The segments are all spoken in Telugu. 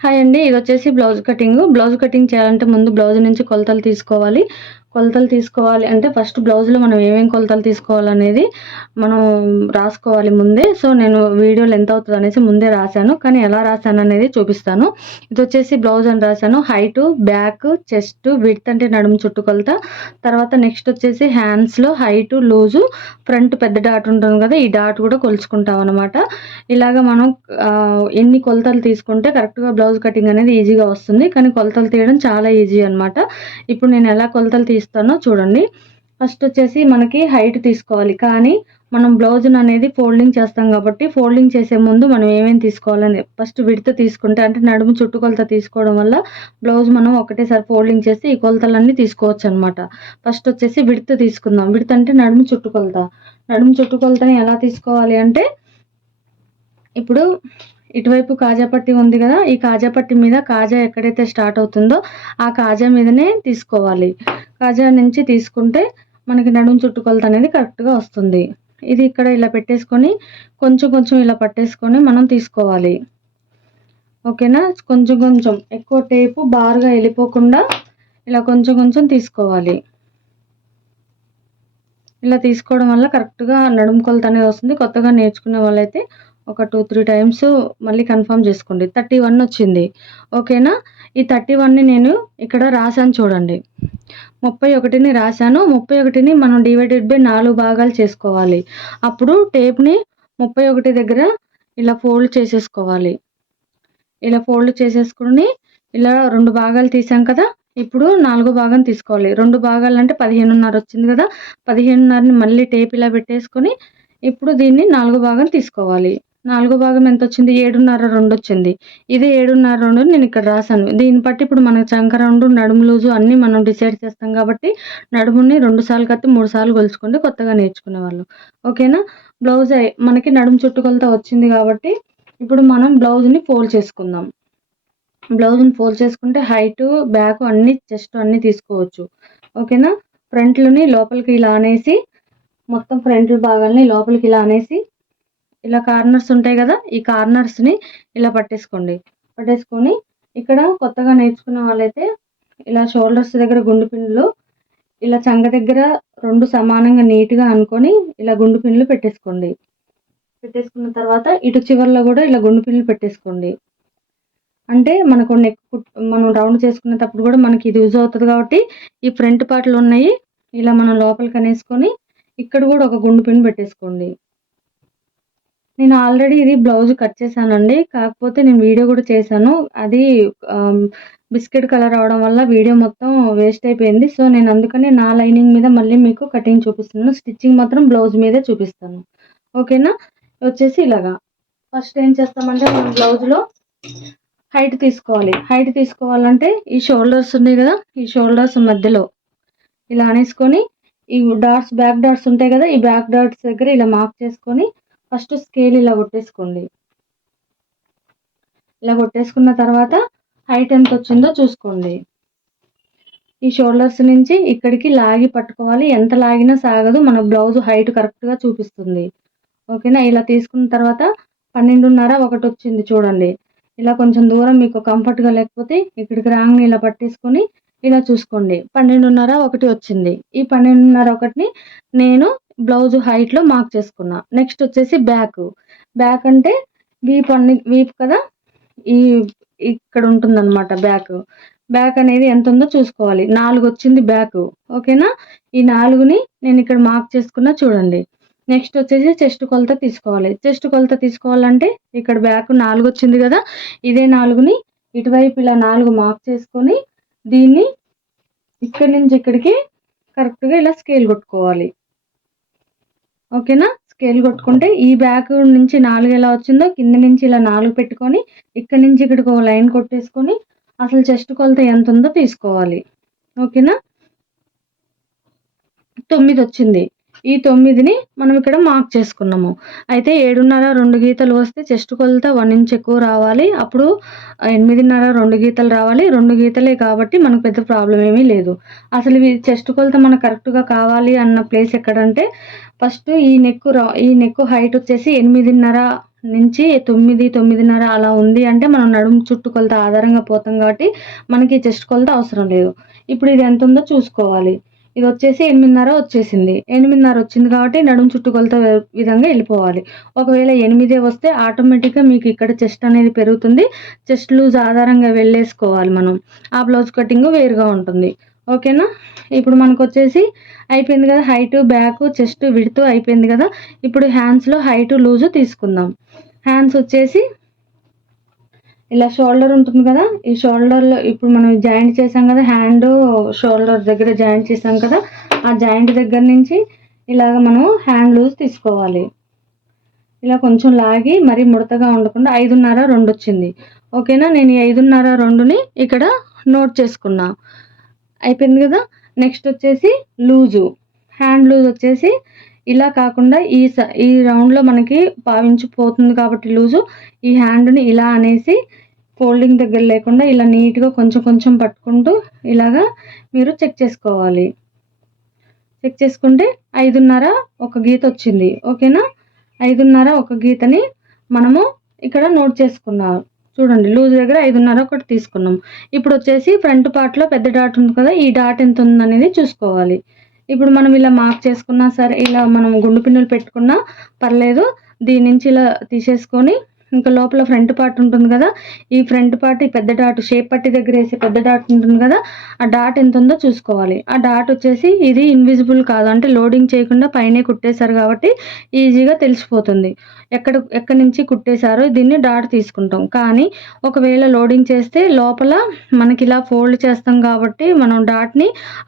హాయ్ అండి. ఇదొచ్చేసి బ్లౌజ్ కటింగు. బ్లౌజ్ కటింగ్ చేయాలంటే ముందు బ్లౌజ్ నుంచి కొలతలు తీసుకోవాలి. కొలతలు తీసుకోవాలి అంటే ఫస్ట్ బ్లౌజ్‌లో మనం ఏమేమి కొలతలు తీసుకోవాలనేది మనం రాసుకోవాలి ముందే. సో, నేను వీడియోలో ఎంత అవుతదనేసి ముందే రాశాను. కానీ ఎలా రాశాననేది చూపిస్తాను. ఇదొచ్చేసి బ్లౌజ్ అని రాశాను. హైటు, బ్యాక్, చెస్ట్, విడ్త్ అంటే నడుము చుట్టు కొలత. తర్వాత నెక్స్ట్ వచ్చేసి హ్యాండ్స్‌లో హైటు, లూజు, ఫ్రంట్ పెద్ద డాట్ ఉంటుంది కదా! ఈ డాట్ కూడా కొలుచుకుంటామనమాట. ఇలాగ మనం ఎన్ని కొలతలు తీసుకుంటే కరెక్ట్‌గా బ్లౌజ్ కటింగ్ అనేది ఈజీగా వస్తుంది. కానీ కొలతలు తీయడం చాలా ఈజీ అనమాట. ఇప్పుడు నేను ఎలా కొలతలు తీస్తానో చూడండి. ఫస్ట్ వచ్చేసి మనకి హైట్ తీసుకోవాలి. కానీ మనం బ్లౌజ్‌ననేది ఫోల్డింగ్ చేస్తాం కాబట్టి ఫోల్డింగ్ చేసే ముందు మనం ఏమేమి తీసుకోవాలని ఫస్ట్ విడ్త్ తీసుకుంటే అంటే నడుము చుట్టుకొలత తీసుకోవడం వల్ల బ్లౌజ్ మనం ఒకటేసారి ఫోల్డింగ్ చేసి ఈ కొలతలన్నీ తీసుకోవచ్చనమాట. ఫస్ట్ వచ్చేసి విడ్త్ తీసుకుందాం. విడ్త్ అంటే నడుము చుట్టుకొలత. నడుము చుట్టుకొలతని ఎలా తీసుకోవాలి అంటే ఇప్పుడు ఇటువైపు కాజా పట్టీ ఉంది కదా! ఈ కాజా పట్టీ మీద కాజా ఎక్కడైతే స్టార్ట్ అవుతుందో ఆ కాజా మీదనే తీసుకోవాలి. కాజా నుంచి తీసుకుంటే మనకి నడుము చుట్టుకొలత అనేది కరెక్ట్‌గా వస్తుంది. ఇది ఇక్కడ ఇలా పెట్టేసుకొని కొంచెం కొంచెం ఇలా పట్టేసుకొని మనం తీసుకోవాలి. ఓకేనా? కొంచెం కొంచెం ఎక్కువ టేపు బారుగా ఎళ్ళిపోకుండా ఇలా కొంచెం కొంచెం తీసుకోవాలి. ఇలా తీసుకోవడం వల్ల కరెక్ట్‌గా నడుము కొలత అనేది వస్తుంది. కొత్తగా నేర్చుకునే వాళ్ళైతే ఒక 2, 3 టైమ్స్ మళ్ళీ కన్ఫర్మ్ చేసుకోండి. 31 వచ్చింది. ఓకేనా? ఈ 31ని నేను ఇక్కడ రాశాను చూడండి. 31ని రాశాను. 31ని మనం డివైడెడ్ బై 4 భాగాలు చేసుకోవాలి. అప్పుడు టేప్‌ని 31 దగ్గర ఇలా ఫోల్డ్ చేసేసుకోవాలి. ఇలా ఫోల్డ్ చేసేసుకొని ఇలా 2 భాగాలు తీసాం కదా! ఇప్పుడు నాలుగో భాగం తీసుకోవాలి. 2 భాగాలంటే 15.5 వచ్చింది కదా! 15.5ని మళ్ళీ టేప్ ఇలా పెట్టేసుకొని ఇప్పుడు దీన్ని నాలుగో భాగం తీసుకోవాలి. నాలుగో భాగం ఎంతొచ్చింది? 7.5 రెండొచ్చింది. ఇదే 7.5 రెండు నేను ఇక్కడ రాశాను. దీన్ని బట్టి ఇప్పుడు మనకు చంక రౌండు, నడుము లూజు అన్నీ మనం డిసైడ్ చేస్తాం కాబట్టి నడుముని 2 సార్లు కాకపోతే 3 సార్లు కొలుచుకోండి కొత్తగా నేర్చుకునేవాళ్ళు. ఓకేనా? బ్లౌజ్ మనకి నడుము చుట్టుకొలత వచ్చింది కాబట్టి ఇప్పుడు మనం బ్లౌజ్‌ని ఫోల్డ్ చేసుకుందాం. బ్లౌజ్‌ని ఫోల్డ్ చేసుకుంటే హైటు, బ్యాకు అన్నీ చెస్ట్ అన్నీ తీసుకోవచ్చు. ఓకేనా? ఫ్రంట్‌లోని లోపలికి ఇలా అనేసి మొత్తం ఫ్రంట్ భాగాల్ని లోపలికి ఇలా అనేసి ఇలా కార్నర్స్ ఉంటాయి కదా! ఈ కార్నర్స్‌ని ఇలా పట్టేసుకోండి. పట్టేసుకొని ఇక్కడ కొత్తగా నేర్చుకునే వాళ్ళైతే ఇలా షోల్డర్స్ దగ్గర గుండు పిన్నులు ఇలా చంక దగ్గర 2 సమానంగా నీట్‌గా అనుకొని ఇలా గుండు పిన్నులు పెట్టేసుకోండి. పెట్టేసుకున్న తర్వాత ఇటు చివర్లో కూడా ఇలా గుండు పిన్నులు పెట్టేసుకోండి. అంటే మనకు మనం రౌండ్ చేసుకునేటప్పుడు కూడా మనకి ఇది యూజ్ అవుతది కాబట్టి ఈ ఫ్రంట్ పార్ట్‌లో ఉన్నాయి ఇలా మనం లోపలికి అనేసుకొని ఇక్కడ కూడా ఒక గుండు పిన్ పెట్టేసుకోండి. నేను ఆల్రెడీ ఇది బ్లౌజ్ కట్ చేశానండి. కాకపోతే నేను వీడియో కూడా చేశాను. అది బిస్కెట్ కలర్ అవ్వడం వల్ల వీడియో మొత్తం వేస్ట్ అయిపోయింది. సో, నేను అందుకనే నా లైనింగ్ మీద మళ్ళీ మీకు కటింగ్ చూపిస్తున్నాను. స్టిచ్చింగ్ మాత్రం బ్లౌజ్ మీదే చూపిస్తాను. ఓకేనా? వచ్చేసి ఇలాగా. ఫస్ట్ ఏం చేస్తామంటే మనం బ్లౌజ్‌లో హైట్ తీసుకోవాలి. హైట్ తీసుకోవాలంటే ఈ షోల్డర్స్ ఉన్నాయి కదా! ఈ షోల్డర్స్ మధ్యలో ఇలా అనేసుకొని ఈ డాట్స్ బ్యాక్ డాట్స్ ఉంటాయి కదా! ఈ బ్యాక్ డాట్స్ దగ్గర ఇలా మార్క్ చేసుకొని ఫస్ట్ స్కేల్ ఇలా కొట్టేసుకోండి. ఇలా కొట్టేసుకున్న తర్వాత హైట్ ఎంత వచ్చిందో చూసుకోండి. ఈ షోల్డర్స్ నుంచి ఇక్కడికి లాగి పట్టుకోవాలి. ఎంత లాగినా సాగదు. మన బ్లౌజ్ హైట్ కరెక్ట్‌గా చూపిస్తుంది. ఓకేనా? ఇలా తీసుకున్న తర్వాత 12.5 ఒకటి వచ్చింది చూడండి. ఇలా కొంచెం దూరం మీకు కంఫర్ట్‌గా లేకపోతే ఇక్కడికి రాంగ్‌ని ఇలా పట్టేసుకొని ఇలా చూసుకోండి. 12.5 ఒకటి వచ్చింది. ఈ 12.5 ఒకటిని నేను బ్లౌజ్ హైట్‌లో మార్క్ చేసుకున్నా. నెక్స్ట్ వచ్చేసి బ్యాక్. బ్యాక్ అంటే వీపు కదా! ఈ ఇక్కడ ఉంటుందన్నమాట బ్యాక్. బ్యాక్ అనేది ఎంత ఉందో చూసుకోవాలి. 4 వచ్చింది బ్యాక్. ఓకేనా? ఈ 4ని నేను ఇక్కడ మార్క్ చేసుకున్నా చూడండి. నెక్స్ట్ వచ్చేసి చెస్ట్ కొలత తీసుకోవాలి. చెస్ట్ కొలత తీసుకోవాలంటే ఇక్కడ బ్యాక్ 4 వచ్చింది కదా! ఇదే 4ని ఇటువైపు ఇలా 4 మార్క్ చేసుకొని దీన్ని ఇక్కడి నుంచి ఇక్కడికి కరెక్ట్‌గా ఇలా స్కేల్ కొట్టుకోవాలి. ఓకేనా? స్కేల్ కొట్టుకుంటే ఈ బ్యాక్ నుంచి 4 ఎలా వచ్చిందో కింద నుంచి ఇలా 4 పెట్టుకొని ఇక్కడి నుంచి ఇక్కడికి ఒక లైన్ కొట్టేసుకొని అసలు చెస్ట్ కొలత ఎంత ఉందో తీసుకోవాలి. ఓకేనా? 9 వచ్చింది. ఈ 9ని మనం ఇక్కడ మార్క్ చేసుకున్నాము. అయితే 7.5 2 గీతలు వస్తే చెస్ట్ కొలత 1 ఇంచ్ ఎక్కువ రావాలి. అప్పుడు 8.5 2 గీతలు రావాలి. 2 గీతలే కాబట్టి మనకు పెద్ద ప్రాబ్లమ్ ఏమీ లేదు. అసలు ఇవి చెస్ట్ కొలత మనకు కరెక్ట్‌గా కావాలి అన్న ప్లేస్ ఎక్కడంటే ఫస్ట్ ఈ నెక్ హైట్ వచ్చేసి 8.5 నుంచి 9, 9:30 అలా ఉంది అంటే మనం నడుము చుట్టు కొలత ఆధారంగా పోతాం కాబట్టి మనకి చెస్ట్ కొలత అవసరం లేదు. ఇప్పుడు ఇది ఎంత ఉందో చూసుకోవాలి. ఇది వచ్చేసి 8:30 వచ్చేసింది. 8:30 వచ్చింది కాబట్టి నడుము చుట్టు కొలత విధంగా వెళ్ళిపోవాలి. ఒకవేళ 8 వస్తే ఆటోమేటిక్‌గా మీకు ఇక్కడ చెస్ట్ అనేది పెరుగుతుంది. చెస్ట్ లూజ్ ఆధారంగా వెళ్ళేసుకోవాలి మనం. ఆ బ్లౌజ్ కటింగ్ వేరుగా ఉంటుంది. ఓకేనా? ఇప్పుడు మనకొచ్చేసి అయిపోయింది కదా! హైటు, బ్యాకు, చెస్ట్ విడ్త్ అయిపోయింది కదా! ఇప్పుడు హ్యాండ్స్‌లో హైటు, లూజు తీసుకుందాం. హ్యాండ్స్ వచ్చేసి ఇలా షోల్డర్ ఉంటుంది కదా! ఈ షోల్డర్‌లో ఇప్పుడు మనం జాయింట్ చేసాం కదా! హ్యాండు, షోల్డర్ దగ్గర జాయింట్ చేసాం కదా! ఆ జాయింట్ దగ్గర నుంచి ఇలాగ మనం హ్యాండ్ లూజ్ తీసుకోవాలి. ఇలా కొంచెం లాగి మరీ ముడతగా ఉండకుండా 5:30, 2 వచ్చింది. ఓకేనా? నేను ఈ 5:30, 2ని ఇక్కడ నోట్ చేసుకున్నా. అయిపోయింది కదా! నెక్స్ట్ వచ్చేసి లూజు. హ్యాండ్ లూజ్ వచ్చేసి ఇలా కాకుండా ఈ రౌండ్‌లో మనకి పావించు పోతుంది కాబట్టి లూజు, ఈ హ్యాండ్‌ని ఇలా అనేసి ఫోల్డింగ్ దగ్గర లేకుండా ఇలా నీట్‌గా కొంచెం కొంచెం పట్టుకుంటూ ఇలాగా మీరు చెక్ చేసుకోవాలి. చెక్ చేసుకుంటే 5:30 ఒక గీత వచ్చింది. ఓకేనా? 5:30 ఒక గీతని మనము ఇక్కడ నోట్ చేసుకున్నాం. చూడండి లూజ్ దగ్గర 5:30 ఒకటి తీసుకున్నాం. ఇప్పుడు వచ్చేసి ఫ్రంట్ పార్ట్‌లో పెద్ద డాట్ ఉంది కదా! ఈ డాట్ ఎంత ఉందనేది చూసుకోవాలి. ఇప్పుడు మనం ఇలా మార్క్ చేసుకున్నా సరే, ఇలా మనం గుండు పిన్నులు పెట్టుకున్నా పర్లేదు. దీని నుంచి ఇలా తీసేసుకొని ఇంకా లోపల ఫ్రంట్ పార్ట్ ఉంటుంది కదా! ఈ ఫ్రంట్ పార్ట్ ఈ పెద్ద డాట్ షేప్ పట్టీ దగ్గర వేసే పెద్ద డాట్ ఉంటుంది కదా! ఆ డాట్ ఎంత ఉందో చూసుకోవాలి. ఆ డాట్ వచ్చేసి ఇది ఇన్విజిబుల్ కాదు. అంటే లోడింగ్ చేయకుండా పైనే కుట్టేశారు కాబట్టి ఈజీగా తెలిసిపోతుంది. ఎక్కడి నుంచి కుట్టేశారో దీన్ని డాట్ తీసుకుంటాం. కానీ ఒకవేళ లోడింగ్ చేస్తే లోపల మనకి ఇలా ఫోల్డ్ చేస్తాం కాబట్టి మనం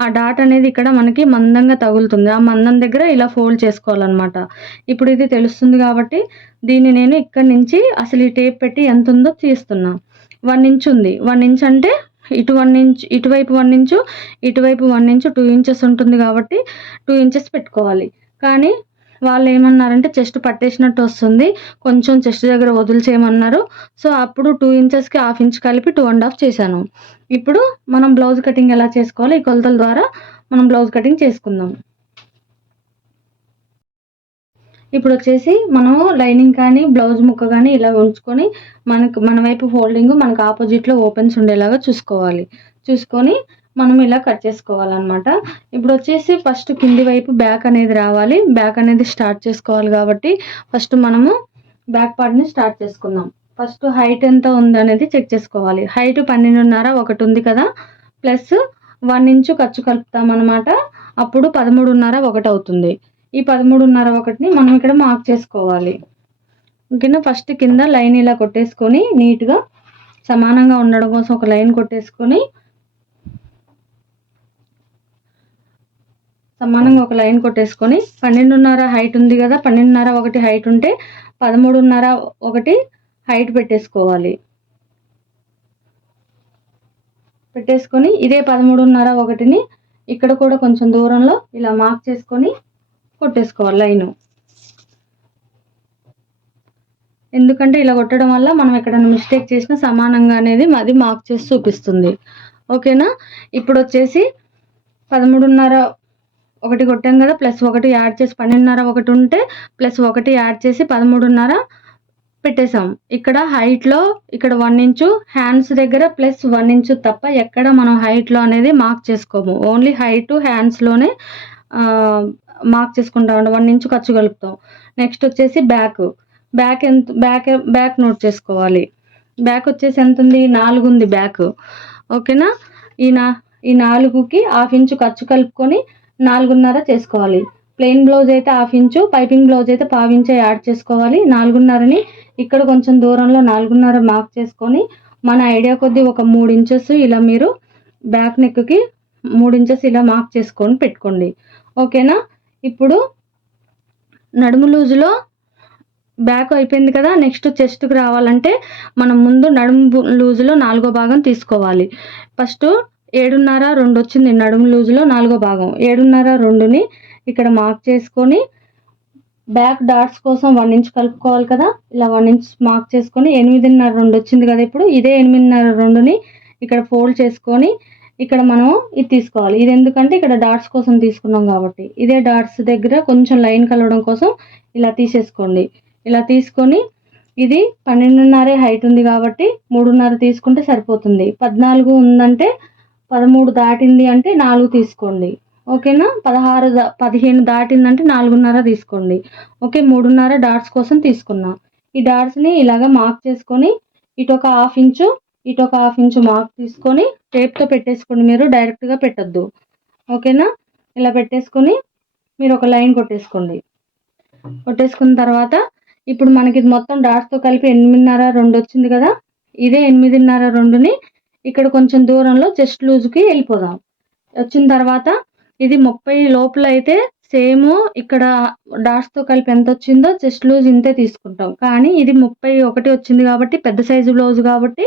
ఆ డాట్ అనేది ఇక్కడ మనకి మందంగా తగులుతుంది. ఆ మందం దగ్గర ఇలా ఫోల్డ్ చేసుకోవాలన్నమాట. ఇప్పుడు ఇది తెలుస్తుంది కాబట్టి దీన్ని నేను ఇక్కడి నుంచి అసలు ఈ టేప్ పెట్టి ఎంత ఉందో తీస్తున్నా. 1 ఇంచ్ ఉంది. 1 ఇంచ్ అంటే ఇటు 1 ఇంచ్, ఇటువైపు 1 ఇంచు, ఇటువైపు 1 ఇంచు, 2 ఇంచెస్ ఉంటుంది కాబట్టి 2 ఇంచెస్ పెట్టుకోవాలి. కానీ వాళ్ళేమన్నారంటే చెస్ట్ పట్టేసినట్టు వస్తుంది. కొంచెం చెస్ట్ దగ్గర వదిలిచేయమన్నారు. సో, అప్పుడు 2 ఇంచెస్‌కి 1/2 ఇంచ్ కలిపి 2 ½ చేశాను. ఇప్పుడు మనం బ్లౌజ్ కటింగ్ ఎలా చేసుకోవాలో ఈ కొలతల ద్వారా మనం బ్లౌజ్ కటింగ్ చేసుకుందాం. ఇప్పుడొచ్చేసి మనము లైనింగ్ కానీ, బ్లౌజ్ ముక్క గానీ ఇలా ఉంచుకొని మన వైపు ఫోల్డింగు మనకు ఆపోజిట్‌లో ఓపెన్స్ ఉండేలాగా చూసుకోవాలి. చూసుకొని మనం ఇలా కట్ చేసుకోవాలనమాట. ఇప్పుడొచ్చేసి ఫస్ట్ కింది వైపు బ్యాక్ అనేది రావాలి. బ్యాక్ అనేది స్టార్ట్ చేసుకోవాలి కాబట్టి ఫస్ట్ మనము బ్యాక్ పార్ట్‌ని స్టార్ట్ చేసుకుందాం. ఫస్ట్ హైట్ ఎంత ఉందనేది చెక్ చేసుకోవాలి. హైట్ 12.5 ఒకటి ఉంది కదా! ప్లస్ 1 ఇంచు ఖర్చు కలుపుతామనమాట. అప్పుడు 13.5 ఒకటవుతుంది. ఈ 13.5 ఒకటిని మనం ఇక్కడ మార్క్ చేసుకోవాలి. ఓకేనా? ఫస్ట్ కింద లైన్ ఇలా కొట్టేసుకొని నీట్‌గా సమానంగా ఉండడం కోసం ఒక లైన్ కొట్టేసుకొని సమానంగా ఒక లైన్ కొట్టేసుకొని 12.5 హైట్ ఉంది కదా! 12.5 ఒకటి హైట్ ఉంటే 13.5 ఒకటి హైట్ పెట్టేసుకోవాలి. పెట్టేసుకొని ఇదే 13.5 ఒకటిని ఇక్కడ కూడా కొంచెం దూరంలో ఇలా మార్క్ చేసుకొని కొట్టేసుకోవాలి లైను. ఎందుకంటే ఇలా కొట్టడం వల్ల మనం ఎక్కడైనా మిస్టేక్ చేసినా సమానంగా అనేది అది మార్క్ చేసి చూపిస్తుంది. ఓకేనా? ఇప్పుడు వచ్చేసి 13.5 ఒకటి కొట్టాం కదా! ప్లస్ ఒకటి యాడ్ చేసి 12.5 ఒకటి ఉంటే ప్లస్ ఒకటి యాడ్ చేసి 13.5 పెట్టేసాం. ఇక్కడ హైట్‌లో ఇక్కడ 1 ఇంచు హ్యాండ్స్ దగ్గర ప్లస్ 1 ఇంచు తప్ప ఎక్కడ మనం హైట్‌లో అనేది మార్క్ చేసుకోము. ఓన్లీ హైటు హ్యాండ్స్‌లోనే మార్క్ చేసుకుంటామండి. 1 ఇంచు ఖర్చు కలుపుతాం. నెక్స్ట్ వచ్చేసి బ్యాక్ నోట్ చేసుకోవాలి. బ్యాక్ వచ్చేసి ఎంత ఉంది? 4 ఉంది బ్యాక్. ఓకేనా? ఈ 4కి 1/2 ఇంచు ఖర్చు కలుపుకొని 4.5 చేసుకోవాలి. ప్లెయిన్ బ్లౌజ్ అయితే 1/2 ఇంచు, పైపింగ్ బ్లౌజ్ అయితే 1/4 ఇంచు యాడ్ చేసుకోవాలి. 4.5ని ఇక్కడ కొంచెం దూరంలో 4.5 మార్క్ చేసుకొని మన ఐడియా కొద్దీ ఒక 3 ఇంచెస్ ఇలా మీరు బ్యాక్ నెక్‌కి 3 ఇంచెస్ ఇలా మార్క్ చేసుకొని పెట్టుకోండి. ఓకేనా? ఇప్పుడు నడుము లూజులో బ్యాక్ అయిపోయింది కదా! నెక్స్ట్ చెస్ట్‌కి రావాలంటే మనం ముందు నడుము లూజులో 4వ భాగం తీసుకోవాలి. ఫస్ట్ 7.5, 2 వచ్చింది నడుము లూజులో 4వ భాగం. 7.5, 2ని ఇక్కడ మార్క్ చేసుకొని బ్యాక్ డాట్స్ కోసం 1 ఇంచ్ కలుపుకోవాలి కదా! ఇలా 1 ఇంచ్ మార్క్ చేసుకొని 8.5, 2 వచ్చింది కదా! ఇప్పుడు ఇదే 8.5, 2ని ఇక్కడ ఫోల్డ్ చేసుకొని ఇక్కడ మనం ఇది తీసుకోవాలి. ఇది ఎందుకంటే ఇక్కడ డాట్స్ కోసం తీసుకున్నాం కాబట్టి. ఇదే డాట్స్ దగ్గర కొంచెం లైన్ కలవడం కోసం ఇలా తీసేసుకోండి. ఇలా తీసుకొని ఇది 12.5 హైట్ ఉంది కాబట్టి 3.5 తీసుకుంటే సరిపోతుంది. 14 ఉందంటే 13 దాటింది అంటే 4 తీసుకోండి. ఓకేనా? 15 దాటిందంటే 4.5 తీసుకోండి. ఓకే, 3.5 డాట్స్ కోసం తీసుకున్నా. ఈ డాట్స్ని ఇలాగా మార్క్ చేసుకొని ఇటు ఒక 1/2 ఇంచు ఇటు ఒక 1/2 ఇంచు మార్క్ తీసుకొని టేప్తో పెట్టేసుకోండి. మీరు డైరెక్ట్గా పెట్టద్దు. ఓకేనా? ఇలా పెట్టేసుకొని మీరు ఒక లైన్ కొట్టేసుకోండి. కొట్టేసుకున్న తర్వాత ఇప్పుడు మనకి ఇది మొత్తం డాట్స్తో కలిపి 8.5 2 వచ్చింది కదా. ఇదే 8.5 2ని ఇక్కడ కొంచెం దూరంలో చెస్ట్ లూజ్కి వెళ్ళిపోదాం. వచ్చిన తర్వాత ఇది 30 లోపల అయితే సేమ్ ఇక్కడ డాట్స్తో కలిపి ఎంత వచ్చిందో చెస్ట్ లూజ్ ఇంతే తీసుకుంటాం. కానీ ఇది 31 వచ్చింది కాబట్టి పెద్ద సైజు బ్లౌజ్ కాబట్టి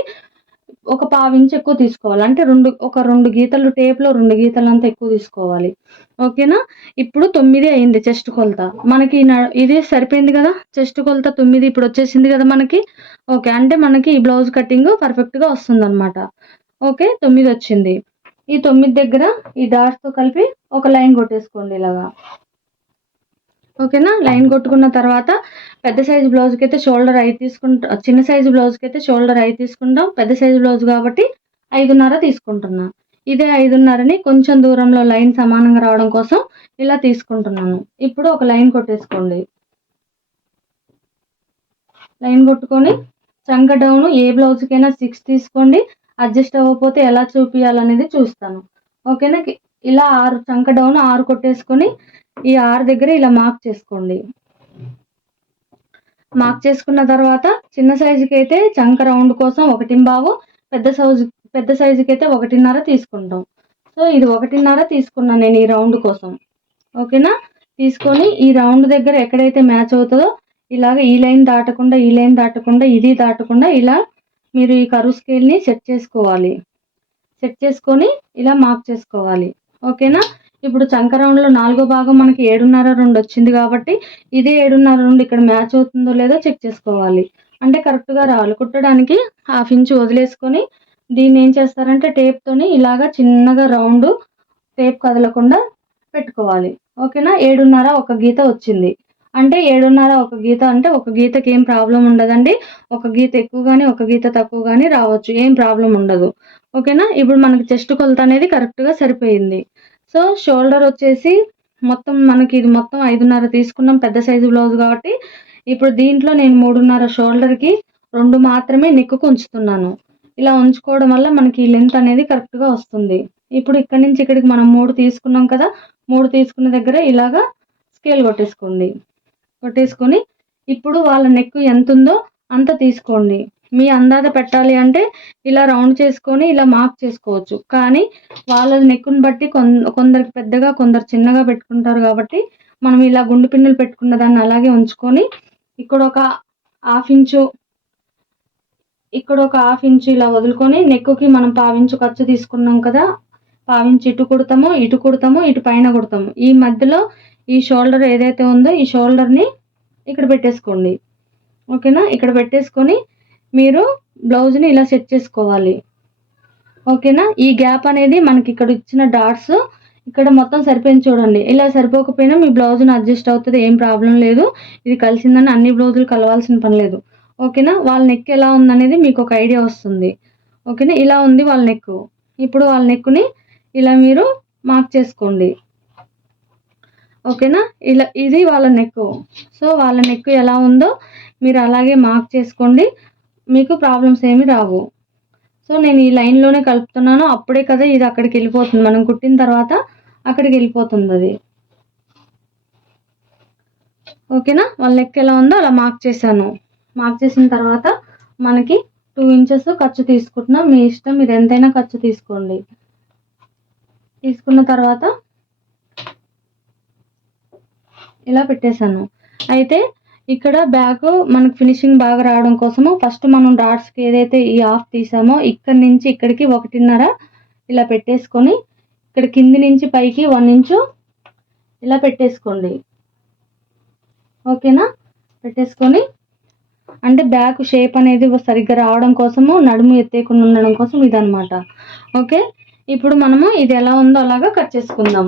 ఒక 1/2 ఇంచ్ ఎక్కువ తీసుకోవాలి. అంటే 2 గీతలు టేప్లో 2 గీతలు అంతా ఎక్కువ తీసుకోవాలి. ఓకేనా? ఇప్పుడు 9 అయింది చెస్ట్ కొలత. మనకి ఇది సరిపోయింది కదా. చెస్ట్ కొలత 9 ఇప్పుడు వచ్చేసింది కదా మనకి. ఓకే, అంటే మనకి ఈ బ్లౌజ్ కటింగ్ పర్ఫెక్ట్గా వస్తుంది అనమాట. ఓకే, 9 వచ్చింది. ఈ 9 దగ్గర ఈ డాట్స్తో కలిపి ఒక లైన్ కొట్టేసుకోండి ఇలాగా. ఓకేనా? లైన్ కొట్టుకున్న తర్వాత పెద్ద సైజు బ్లౌజ్కి అయితే షోల్డర్ 5 తీసుకుంటాం. చిన్న సైజు బ్లౌజ్కి అయితే షోల్డర్ 5 తీసుకుంటాం. పెద్ద సైజు బ్లౌజ్ కాబట్టి 5.5 తీసుకుంటున్నా. ఇదే 5.5ని కొంచెం దూరంలో లైన్ సమానంగా రావడం కోసం ఇలా తీసుకుంటున్నాను. ఇప్పుడు ఒక లైన్ కొట్టేసుకోండి. లైన్ కొట్టుకొని చంక డౌన్ ఏ బ్లౌజ్కైనా 6 తీసుకోండి. అడ్జస్ట్ అవ్వకపోతే ఎలా చూపించాలనేది చూస్తాను. ఓకేనా? ఇలా 6 చంక డౌన్ 6 కొట్టేసుకొని ఈ 6 దగ్గర ఇలా మార్క్ చేసుకోండి. మార్క్ చేసుకున్న తర్వాత చిన్న సైజుకి అయితే చంక రౌండ్ కోసం 1.5, పెద్ద సైజుకి అయితే 1.5 తీసుకుంటాం. సో ఇది 1.5 తీసుకున్నాను నేను ఈ రౌండ్ కోసం. ఓకేనా? తీసుకొని ఈ రౌండ్ దగ్గర ఎక్కడైతే మ్యాచ్ అవుతుందో ఇలాగ ఈ లైన్ దాటకుండా ఇది దాటకుండా ఇలా మీరు ఈ కరువు స్కేల్ని సెట్ చేసుకోవాలి. సెట్ చేసుకొని ఇలా మార్క్ చేసుకోవాలి. ఓకేనా? ఇప్పుడు చంక రౌండ్లో 4వ భాగం మనకి 7.5 2 వచ్చింది కాబట్టి ఇదే 7.5 2 ఇక్కడ మ్యాచ్ అవుతుందో లేదో చెక్ చేసుకోవాలి. అంటే కరెక్ట్గా రావాలి. కుట్టడానికి 1/2 ఇంచు వదిలేసుకొని దీన్ని ఏం చేస్తారంటే టేప్తోని ఇలాగా చిన్నగా రౌండ్ టేప్ కదలకుండా పెట్టుకోవాలి. ఓకేనా? 7.5 ఒక గీత వచ్చింది అంటే 7.5 ఒక గీత అంటే ఒక గీతకి ఏం ప్రాబ్లం ఉండదండి. ఒక గీత ఎక్కువ కానీ ఒక గీత తక్కువ కానీ రావచ్చు, ఏం ప్రాబ్లం ఉండదు. ఓకేనా? ఇప్పుడు మనకి చెస్ట్ కొలత అనేది కరెక్ట్గా సరిపోయింది. సో షోల్డర్ వచ్చేసి మనకి ఇది మొత్తం 5.5 తీసుకున్నాం పెద్ద సైజు బ్లౌజ్ కాబట్టి. ఇప్పుడు దీంట్లో నేను 3.5 షోల్డర్కి 2 మాత్రమే నెక్కు ఉంచుతున్నాను. ఇలా ఉంచుకోవడం వల్ల మనకి ఈ లెంత్ అనేది కరెక్ట్గా వస్తుంది. ఇప్పుడు ఇక్కడ నుంచి ఇక్కడికి మనం 3 తీసుకున్నాం కదా. 3 తీసుకున్న దగ్గర ఇలాగా స్కేల్ కొట్టేసుకొని ఇప్పుడు వాళ్ళ నెక్ ఎంత ఉందో అంత తీసుకోండి. మీ అందాజ పెట్టాలి అంటే ఇలా రౌండ్ చేసుకొని ఇలా మార్క్ చేసుకోవచ్చు. కానీ వాళ్ళ నెక్కుని బట్టి కొందరికి పెద్దగా కొందరు చిన్నగా పెట్టుకుంటారు కాబట్టి మనం ఇలా గుండు పిన్నులు పెట్టుకున్న దాన్ని అలాగే ఉంచుకొని ఇక్కడ ఒక 1/2 ఇంచు ఇలా వదులుకొని నెక్కుకి మనం 1/2 ఇంచు ఖర్చు తీసుకున్నాం కదా. 1/2 ఇంచు ఇటు కుడతాము ఇటు పైన కుడతాము. ఈ మధ్యలో ఈ షోల్డర్ ఏదైతే ఉందో ఈ షోల్డర్ని ఇక్కడ పెట్టేసుకోండి. ఓకేనా? ఇక్కడ పెట్టేసుకొని మీరు బ్లౌజ్ని ఇలా సెట్ చేసుకోవాలి. ఓకేనా? ఈ గ్యాప్ అనేది మనకి ఇక్కడ ఇచ్చిన డాట్స్ ఇక్కడ మొత్తం సరిపోయింది చూడండి. ఇలా సరిపోకపోయినా మీ బ్లౌజ్ని అడ్జస్ట్ అవుతుంది, ఏం ప్రాబ్లం లేదు. ఇది కలిసిందని అన్ని బ్లౌజులు కలవాల్సిన పని లేదు. ఓకేనా? వాళ్ళ నెక్ ఎలా ఉందనేది మీకు ఒక ఐడియా వస్తుంది. ఓకేనా? ఇలా ఉంది వాళ్ళ నెక్. ఇప్పుడు వాళ్ళ నెక్ని ఇలా మీరు మార్క్ చేసుకోండి. ఓకేనా? ఇలా ఇది వాళ్ళ నెక్. సో వాళ్ళ నెక్ ఎలా ఉందో మీరు అలాగే మార్క్ చేసుకోండి. మీకు ప్రాబ్లమ్స్ ఏమి రావు. సో నేను ఈ లైన్లోనే కలుపుతున్నాను. అప్పుడే కదా ఇది అక్కడికి వెళ్ళిపోతుంది. మనం కుట్టిన తర్వాత అక్కడికి వెళ్ళిపోతుంది అది. ఓకేనా? వాళ్ళ నెక్ ఎలా ఉందో అలా మార్క్ చేశాను. మార్క్ చేసిన తర్వాత మనకి 2 ఇంచెస్ ఖర్చు తీసుకుంటున్నాం. మీ ఇష్టం, మీరు ఎంతైనా ఖర్చు తీసుకోండి. తీసుకున్న తర్వాత ఇలా పెట్టేశాను. అయితే ఇక్కడ బ్యాక్ మనకు ఫినిషింగ్ బాగా రావడం కోసము ఫస్ట్ మనం డాట్స్కి ఏదైతే ఈ 1/2 తీసామో ఇక్కడి నుంచి ఇక్కడికి 1.5 ఇలా పెట్టేసుకొని ఇక్కడ కింది నుంచి పైకి 1 ఇంచు ఇలా పెట్టేసుకోండి. ఓకేనా? పెట్టేసుకొని అంటే బ్యాక్ షేప్ అనేది సరిగ్గా రావడం కోసము, నడుము ఎత్తేయకుండా ఉండడం కోసం ఇదనమాట. ఓకే, ఇప్పుడు మనము ఇది ఎలా ఉందో అలాగా కట్ చేసుకుందాం.